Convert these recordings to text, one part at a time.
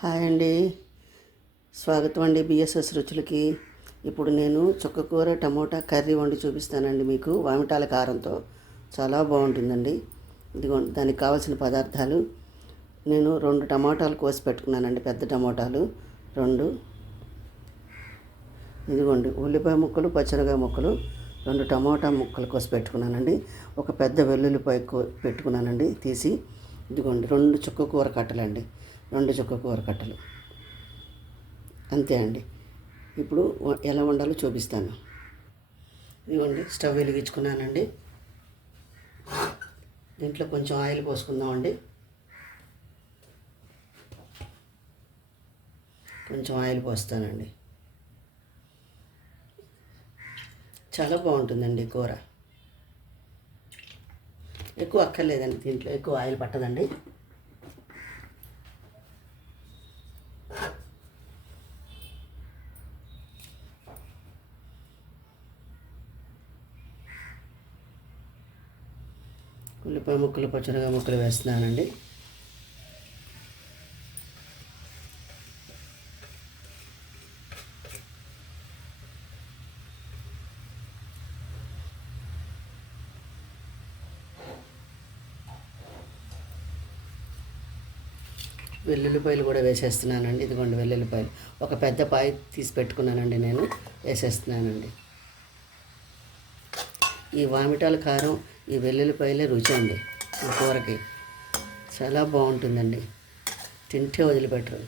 Hi అండి, స్వాగతం అండి బిఎస్ఎస్ రుచులకి. ఇప్పుడు నేను చుక్కకూర టమోటా కర్రీ వండి చూపిస్తానండి మీకు, వామిటాల కారంతో. చాలా బాగుంటుందండి. ఇదిగోండి దానికి కావాల్సిన పదార్థాలు. నేను 2 టమాటాలు కోసి పెట్టుకున్నానండి, పెద్ద టమాటాలు 2. ఇదిగోండి ఉల్లిపాయ ముక్కలు, పచ్చిమిరపకాయ ముక్కలు, 2 టమాటా ముక్కలు కోసి పెట్టుకున్నానండి. ఒక పెద్ద వెల్లుల్లిపాయ పెట్టుకున్నానండి తీసి. ఇదిగోండి 2 చుక్కకూర కట్టలండి, 2 చుక్కకూర కట్టలు. అంతే అండి. ఇప్పుడు ఎలా వండాలో చూపిస్తాను. ఇదిగోండి స్టవ్ వెలిగించుకున్నానండి. దీంట్లో కొంచెం ఆయిల్ పోసుకుందామండి. కొంచెం ఆయిల్ పోస్తానండి. చాలా బాగుంటుందండి కూర. ఎక్కువ అక్కర్లేదండి, దీంట్లో ఎక్కువ ఆయిల్ పట్టదండి. ఉల్లిపాయ ముక్కలు, పచ్చిమిరపకాయ ముక్కలు వేస్తున్నానండి. వెల్లుల్లిపాయలు కూడా వేసేస్తున్నానండి. ఇదిగోండి వెల్లుల్లిపాయలు ఒక పెద్ద పాయ తీసి పెట్టుకున్నానండి, నేను వేసేస్తున్నానండి. ఈ వామిటాల కారం, ఈ వెల్లుల్లిపాయలే రుచి అండి ఈ కూరకి. చాలా బాగుంటుందండి, తింటే వదిలిపెట్టరు.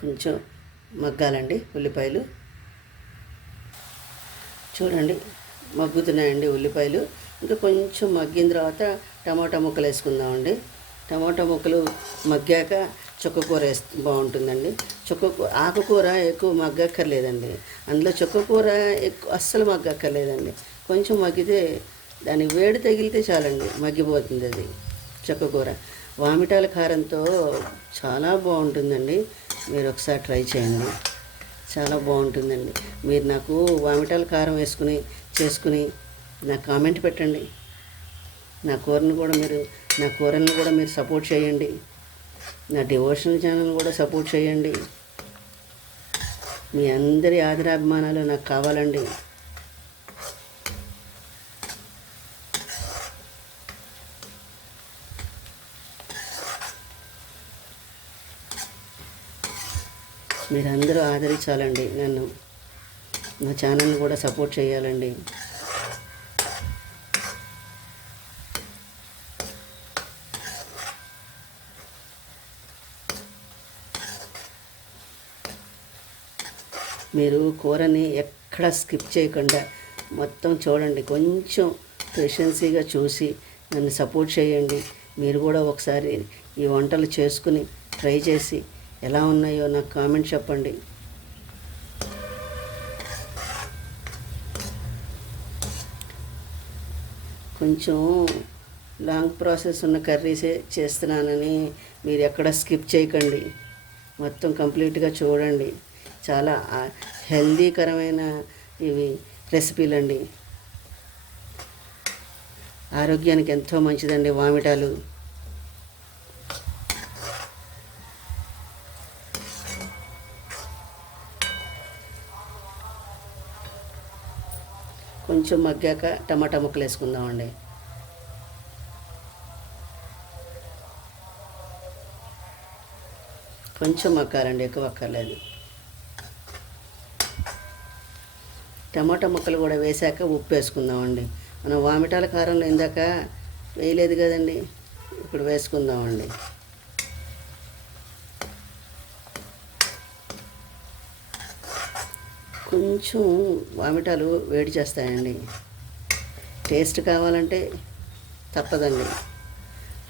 కొంచెం మగ్గాలండి ఉల్లిపాయలు. చూడండి మగ్గుతున్నాయండి ఉల్లిపాయలు. ఇంకా కొంచెం మగ్గిన తర్వాత టమాటా ముక్కలు వేసుకుందామండి. టమాటా ముక్కలు మగ్గాక చుక్కకూర బాగుంటుందండి. ఆకుకూర ఎక్కువ మగ్గక్కర్లేదండి. అందులో చుక్కకూర ఎక్కువ అస్సలు మగ్గక్కర్లేదండి. కొంచెం మగ్గితే దానికి వేడి తగిలితే చాలండి, మగ్గిపోతుంది అది చుక్కకూర. వామిటాల కారంతో చాలా బాగుంటుందండి. మీరు ఒకసారి ట్రై చేయండి, చాలా బాగుంటుందండి. మీరు నాకు వామిటాల కారం చేసుకుని నాకు కామెంట్ పెట్టండి. నా కూరని కూడా మీరు సపోర్ట్ చేయండి. నా డివోషనల్ ఛానల్ కూడా సపోర్ట్ చేయండి. మీ అందరి ఆదరాభిమానాలు నాకు కావాలండి. మీరందరూ ఆదరించాలండి నన్ను, నా ఛానల్ని కూడా సపోర్ట్ చేయాలండి. మీరు కూరని ఎక్కడ స్కిప్ చేయకుండా మొత్తం చూడండి. కొంచెం పేషెన్సీగా చూసి నన్ను సపోర్ట్ చేయండి. మీరు కూడా ఒకసారి ఈ వంటలు చేసుకుని ట్రై చేసి ఎలా ఉన్నాయో నాకు కామెంట్ చెప్పండి. కొంచెం లాంగ్ ప్రాసెస్ ఉన్న కర్రీసే చేస్తున్నానని మీరు ఎక్కడ స్కిప్ చేయకండి. మొత్తం కంప్లీట్గా చూడండి. చాలా హెల్దీకరమైన ఇవి రెసిపీలండి. ఆరోగ్యానికి ఎంతో మంచిదండి వామిటాలు. కొంచెం మగ్గాక టమాటా ముక్కలు వేసుకుందామండి. కొంచెం మగ్గాలండి, ఎక్కువ అక్కర్లేదు. టమాటా ముక్కలు కూడా వేసాక ఉప్పు వేసుకుందామండి. మనం వామిటాల కారంలో ఇందాక వేయలేదు కదండి, ఇప్పుడు వేసుకుందామండి. కొంచెం వామిటాలు వేడి చేస్తాయండి. టేస్ట్ కావాలంటే తప్పదండి.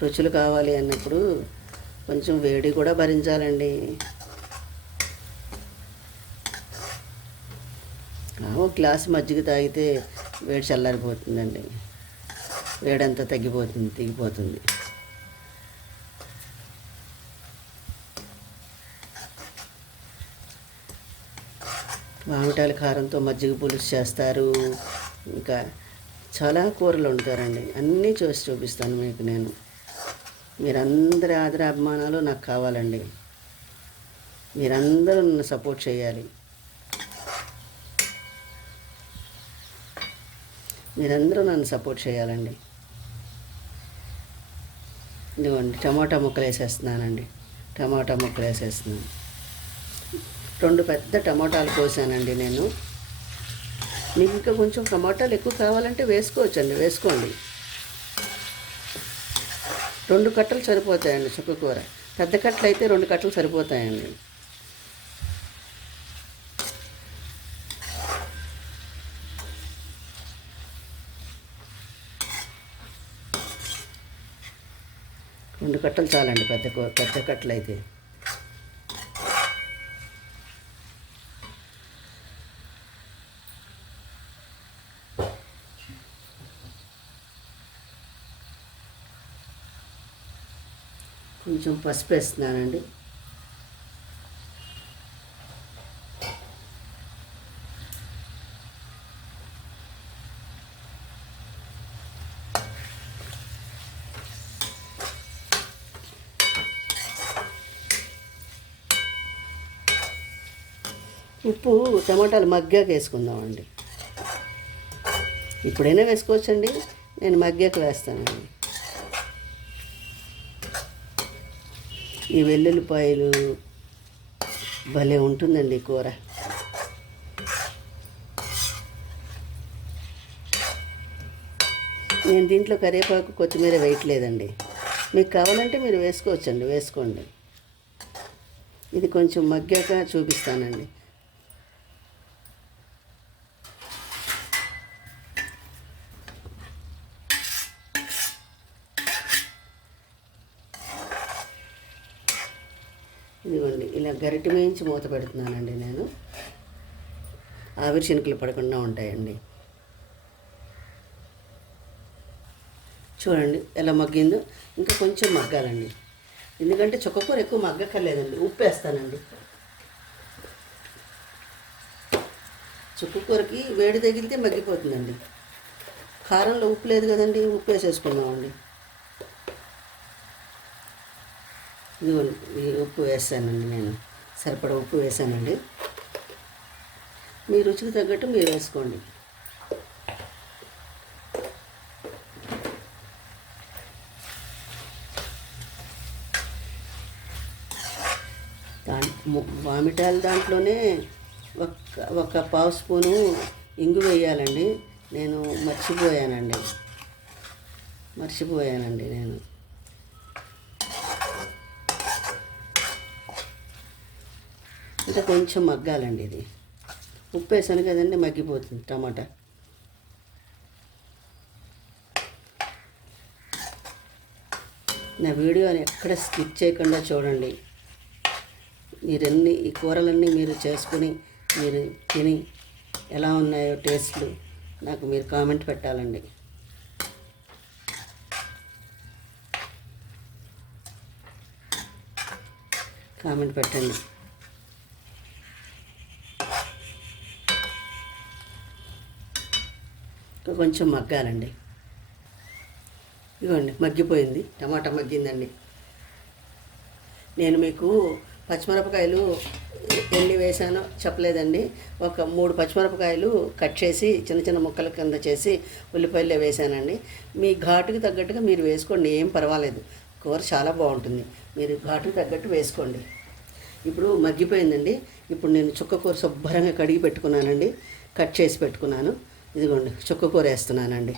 రుచులు కావాలి అన్నప్పుడు కొంచెం వేడి కూడా భరించాలండి. ఒక గ్లాసు మజ్జిగ తాగితే వేడి చల్లారిపోతుందండి, వేడంతా తెగిపోతుంది. మామిటాల కారంతో మజ్జిగ పులుసు చేస్తారు, ఇంకా చాలా కూరలు వండుతారండి. అన్నీ చూపిస్తాను మీకు నేను. మీరందరి ఆదరాభిమానాలు నాకు కావాలండి. మీరందరూ నన్ను సపోర్ట్ చేయాలి. మీరందరూ నన్ను సపోర్ట్ చేయాలండి. ఇదిగోండి టమాటా ముక్కలు వేసేస్తున్నానండి. టమాటా ముక్కలు వేసేస్తున్నాను. 2 పెద్ద టమాటాలు కోసానండి నేను. మీకు ఇంకా కొంచెం టమాటాలు ఎక్కువ కావాలంటే వేసుకోవచ్చండి, వేసుకోండి. 2 కట్టలు సరిపోతాయండి చుక్కకూర. పెద్ద కట్టలు అయితే 2 కట్టలు సరిపోతాయండి. రెండు కట్టలు చాలండి, పెద్ద కట్టలు అయితే. కొంచెం పసుపు వేస్తున్నానండి. ఉప్పు టమాటాలు మగ్గాక వేసుకుందామండి. ఇప్పుడైనా వేసుకోవచ్చండి, నేను మగ్గాక వేస్తానండి. ఈ వెల్లుల్లిపాయలు భలే ఉంటుందండి కూర. నేను దీంట్లో కరివేపాకు కొత్తిమీర వేయట్లేదండి. మీకు కావాలంటే మీరు వేసుకోవచ్చండి, వేసుకోండి. ఇది కొంచెం మగ్గాక చూపిస్తానండి. ఇదిగోండి ఇలా గరిటె వేయించి మూత పెడుతున్నానండి నేను. ఆవిరి చినుకులు పడకుండా ఉంటాయండి. చూడండి ఎలా మగ్గిందో. ఇంకా కొంచెం మగ్గాలండి, ఎందుకంటే చుక్కకూర ఎక్కువ మగ్గక్కర్లేదండి. ఉప్పు వేస్తానండి. చుక్కకూరకి వేడి తగిలితే మగ్గిపోతుందండి. కారంలో ఉప్పు లేదు కదండి, ఉప్పు వేసేసుకున్నామండి. ఇదిగోండి ఈ ఉప్పు వేసానండి నేను, సరిపడా ఉప్పు వేసానండి. మీ రుచికి తగ్గట్టు మీరు వేసుకోండి. మామిటాల దాంట్లోనే ఒక పావు స్పూను ఇంగు వేయాలండి. నేను మర్చిపోయానండి నేను. ఇంకా కొంచెం మగ్గాలండి. ఇది ఉప్పు వేసాను కదండి, మగ్గిపోతుంది టమాటా. నా వీడియోని ఎక్కడ స్కిప్ చేయకుండా చూడండి. ఈ కూరలన్నీ మీరు చేసుకుని మీరు తిని ఎలా ఉన్నాయో టేస్ట్లు నాకు మీరు కామెంట్ పెట్టాలండి. కామెంట్ పెట్టండి. ఇంకా కొంచెం మగ్గాలండి. ఇదిగోండి మగ్గిపోయింది, టమాటా మగ్గిందండి. నేను మీకు పచ్చిమిరపకాయలు ఎన్ని వేసానో చెప్పలేదండి. ఒక 3 పచ్చిమిరపకాయలు కట్ చేసి చిన్న చిన్న ముక్కల కింద చేసి ఉల్లిపాయలు వేసానండి. మీ ఘాటుకి తగ్గట్టుగా మీరు వేసుకోండి, ఏం పర్వాలేదు. కూర చాలా బాగుంటుంది, మీరు ఘాటుకి తగ్గట్టు వేసుకోండి. ఇప్పుడు మగ్గిపోయిందండి. ఇప్పుడు నేను చుక్కకూర శుభ్రంగా కడిగి పెట్టుకున్నానండి, కట్ చేసి పెట్టుకున్నాను. ఇదిగోండి చుక్కకూర వేస్తున్నానండి.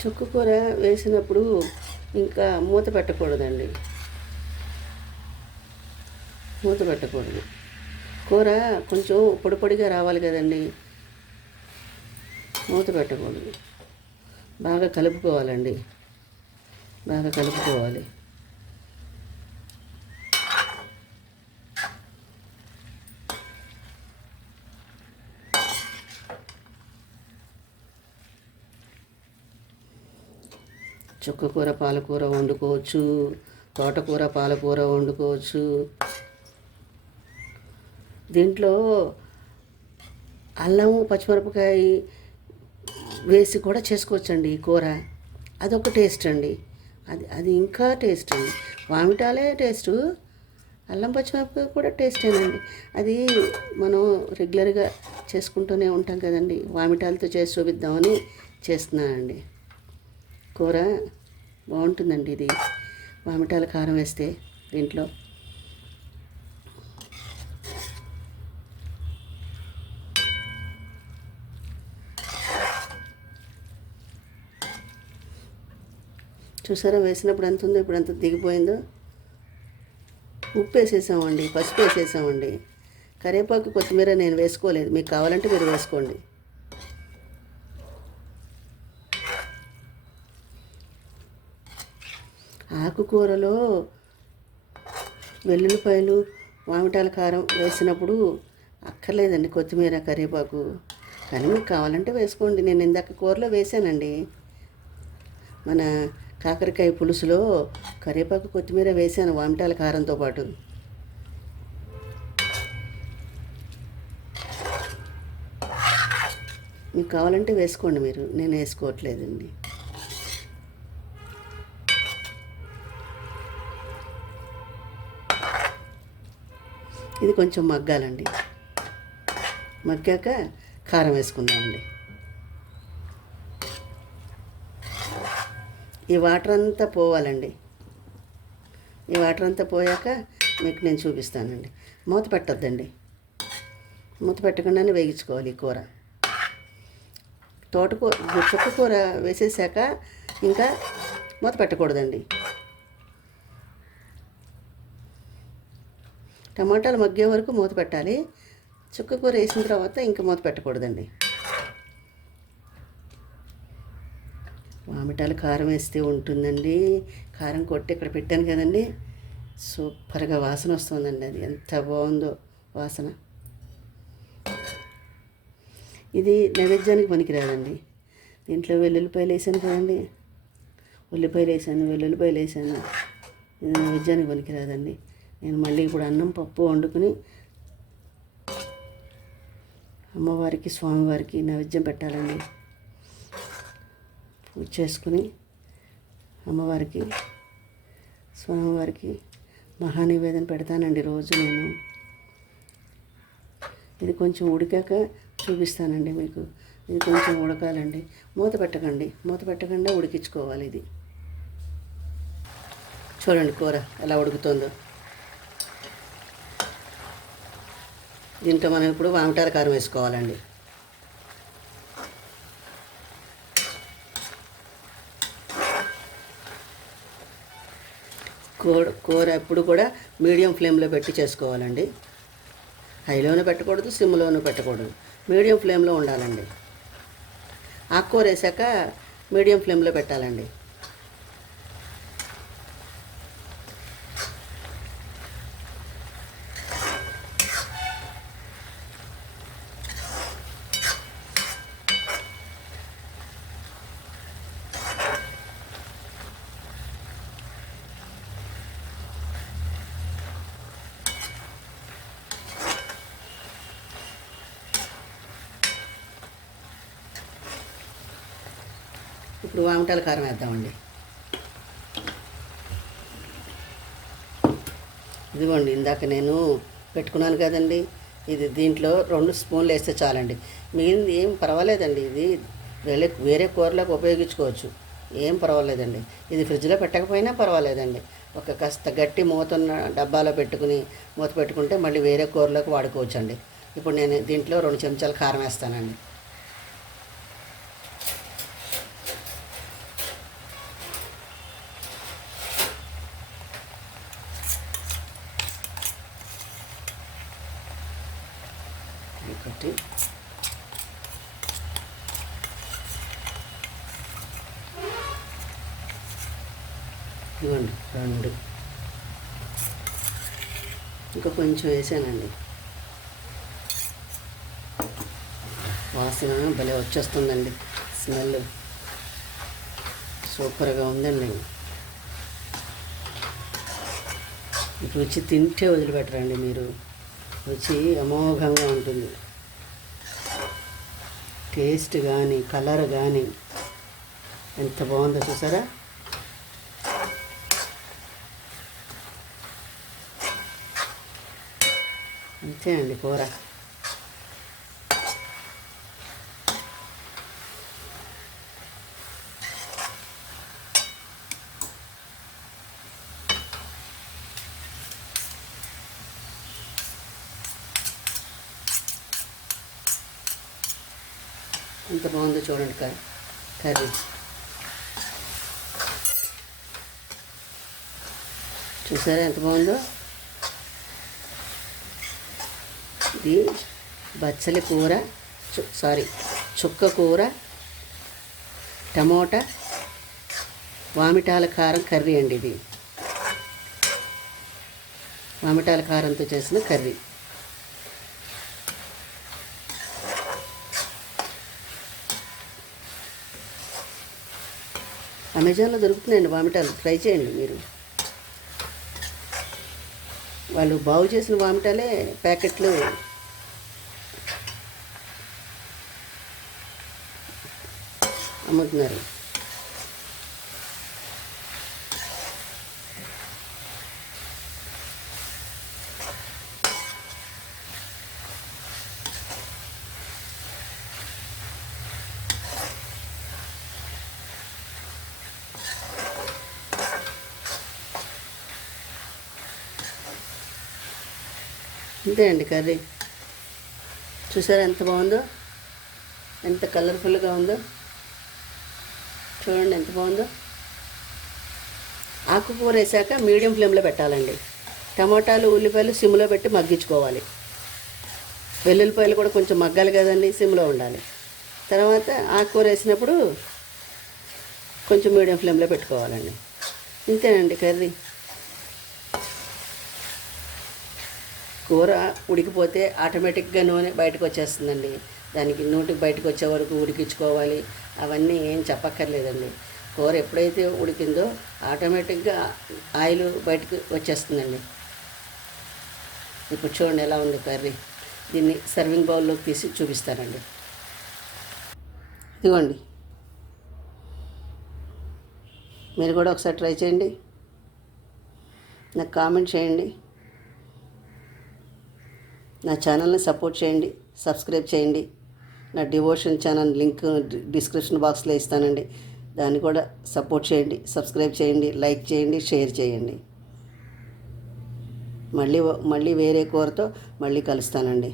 చుక్క కూర వేసినప్పుడు ఇంకా మూత పెట్టకూడదండి. మూత పెట్టకూడదు. కూర కొంచెం పొడి పొడిగా రావాలి కదండి. మూత పెట్టకూడదు. బాగా కలుపుకోవాలండి. బాగా కలుపుకోవాలి. చుక్కకూర పాలకూర వండుకోవచ్చు, తోటకూర పాలకూర వండుకోవచ్చు. దీంట్లో అల్లం పచ్చిమిరపకాయ వేసి కూడా చేసుకోవచ్చండి ఈ కూర. అదొక టేస్ట్ అండి. అది ఇంకా టేస్ట్ అండి. వామిటాలే టేస్టు, అల్లం పచ్చిమిరపకాయ కూడా టేస్టేనండి. అది మనం రెగ్యులర్గా చేసుకుంటూనే ఉంటాం కదండి. వామిటాలతో చేసి చూపిద్దామని చేస్తున్నానండి. కూర బాగుంటుందండి ఇది, వామిటాల కారం వేస్తే దీంట్లో. చూసారా వేసినప్పుడు ఎంత ఉందో, ఇప్పుడు ఎంత దిగిపోయిందో. ఉప్పు వేసేసామండి, పసుపు వేసేసామండి. కరివేపాకు కొత్తిమీర నేను వేసుకోలేదు, మీకు కావాలంటే మీరు వేసుకోండి. ఆకుకూరలో వెల్లుల్లిపాయలు మామిటాల కారం వేసినప్పుడు అక్కర్లేదండి కొత్తిమీర కరివేపాకు, కానీ మీకు కావాలంటే వేసుకోండి. నేను ఇందాక కూరలో వేసానండి. మన కాకరకాయ పులుసులో కరివేపాకు కొత్తిమీర వేసాను వామిటాల కారంతో పాటు. మీకు కావాలంటే వేసుకోండి, మీరు, నేను వేసుకోవట్లేదండి. ఇది కొంచెం మగ్గాలండి. మగ్గాక కారం వేసుకుందామండి. ఈ వాటర్ అంతా పోవాలండి. ఈ వాటర్ అంతా పోయాక మీకు నేను చూపిస్తానండి. మూత పెట్టొద్దండి. మూత పెట్టకుండానే వేగించుకోవాలి ఈ కూర. చుక్కకూర వేసేసాక ఇంకా మూత పెట్టకూడదండి. టమాటాలు మగ్గే వరకు మూత పెట్టాలి. చుక్కకూర వేసిన తర్వాత ఇంకా మూత పెట్టకూడదండి. మామిటాలు కారం వేస్తే ఉంటుందండి. కారం కొట్టి ఇక్కడ పెట్టాను కదండి, సూపర్గా వాసన వస్తుందండి. అది ఎంత బాగుందో వాసన. ఇది నైవేద్యానికి పనికిరాదండి. దీంట్లో వెల్లుల్లిపాయలు వేసాను కదండి, ఉల్లిపాయలు వేసాను, వెల్లుల్లిపాయలు వేసాను. ఇది నైవేద్యానికి పనికిరాదండి. నేను మళ్ళీ ఇప్పుడు అన్నం పప్పు వండుకుని అమ్మవారికి స్వామివారికి నైవేద్యం పెట్టాలండి. పూజ చేసుకుని అమ్మవారికి స్వామివారికి మహానివేదన పెడతానండి రోజు నేను. ఇది కొంచెం ఉడికాక చూపిస్తానండి మీకు. ఇది కొంచెం ఉడకాలండి. మూత పెట్టకండి, మూత పెట్టకుండా ఉడికించుకోవాలి. ఇది చూడండి కూర ఎలా ఉడుకుతుందో. దీంట్లో మనం ఇప్పుడు వామిటాల కారం వేసుకోవాలండి. కూర ఎప్పుడు కూడా మీడియం ఫ్లేమ్లో పెట్టి చేసుకోవాలండి. హైలోనూ పెట్టకూడదు, సిమ్లోనూ పెట్టకూడదు, మీడియం ఫ్లేమ్లో ఉండాలండి. ఆకుకూర వేసాక మీడియం ఫ్లేమ్లో పెట్టాలండి. ఇప్పుడు వామిటాల కారం వేద్దామండి. ఇదిగోండి, ఇందాక నేను పెట్టుకున్నాను కదండి, ఇది దీంట్లో 2 స్పూన్లు వేస్తే చాలండి. మిగిలింది ఏం పర్వాలేదండి. ఇది వేరే కూరలకు ఉపయోగించుకోవచ్చు, ఏం పర్వాలేదండి. ఇది ఫ్రిడ్జ్లో పెట్టకపోయినా పర్వాలేదండి. ఒక కాస్త గట్టి మూతన్న డబ్బాలో పెట్టుకుని మూత పెట్టుకుంటే మళ్ళీ వేరే కూరలకు వాడుకోవచ్చండి. ఇప్పుడు నేను దీంట్లో 2 చెంచాల కారం వేస్తానండి. ఒకటి, ఇవ్వండి 2, ఇంకా కొంచెం వేసానండి. వాసన భలే వచ్చేస్తుందండి, స్మెల్ సూపర్గా ఉందండి. రుచి తింటే వదిలిపెట్టరండి మీరు, రుచి అమోఘంగా ఉంటుంది. టేస్ట్ కానీ కలర్ కానీ ఎంత బాగుందో చూసారా. అంతే అండి కూర. ఎంత బాగుందో చూడండి కర్రీ. చూసారా ఎంత బాగుందో. ఇది బచ్చలి కూర, చుక్క కూర, టమోటా, వామిటాల కారం కర్రీ అండి. ఇది వామిటాల కారంతో చేసిన కర్రీ. అమెజాన్లో దొరుకుతున్నాయండి వామిటాలు, ట్రై చేయండి మీరు. వాళ్ళు బాగు చేసిన వామిటాలే ప్యాకెట్లు అమ్ముతున్నారు. ఇంతే అండి కర్రీ. చూసారా ఎంత బాగుందో, ఎంత కలర్ఫుల్గా ఉందో. చూడండి ఎంత బాగుందో. ఆకుకూర వేసాక మీడియం ఫ్లేమ్లో పెట్టాలండి. టమాటాలు, ఉల్లిపాయలు సిమ్లో పెట్టి మగ్గించుకోవాలి. వెల్లుల్లిపాయలు కూడా కొంచెం మగ్గాలి కదండి, సిమ్లో ఉండాలి. తర్వాత ఆకుకూర వేసినప్పుడు కొంచెం మీడియం ఫ్లేమ్లో పెట్టుకోవాలండి. ఇంతేనండి కర్రీ. కూర ఉడికిపోతే ఆటోమేటిక్గా నూనె బయటకు వచ్చేస్తుందండి. దానికి నూటికి బయటకు వచ్చే వరకు ఉడికించుకోవాలి, అవన్నీ ఏం చెప్పక్కర్లేదండి. కూర ఎప్పుడైతే ఉడికిందో ఆటోమేటిక్గా ఆయిల్ బయటకు వచ్చేస్తుందండి. ఇప్పుడు చూడండి ఎలా ఉంది కర్రీ. దీన్ని సర్వింగ్ బౌల్లోకి తీసి చూపిస్తానండి. ఇదిగోండి, మీరు కూడా ఒకసారి ట్రై చేయండి, నాకు కామెంట్ చేయండి, నా ఛానల్ని సపోర్ట్ చేయండి, సబ్స్క్రైబ్ చేయండి. నా డివోషన్ ఛానల్ లింక్ డిస్క్రిప్షన్ బాక్స్లో ఇస్తానండి, దాన్ని కూడా సపోర్ట్ చేయండి, సబ్స్క్రైబ్ చేయండి, లైక్ చేయండి, షేర్ చేయండి. మళ్ళీ వేరే కూరతో మళ్ళీ కలుస్తానండి.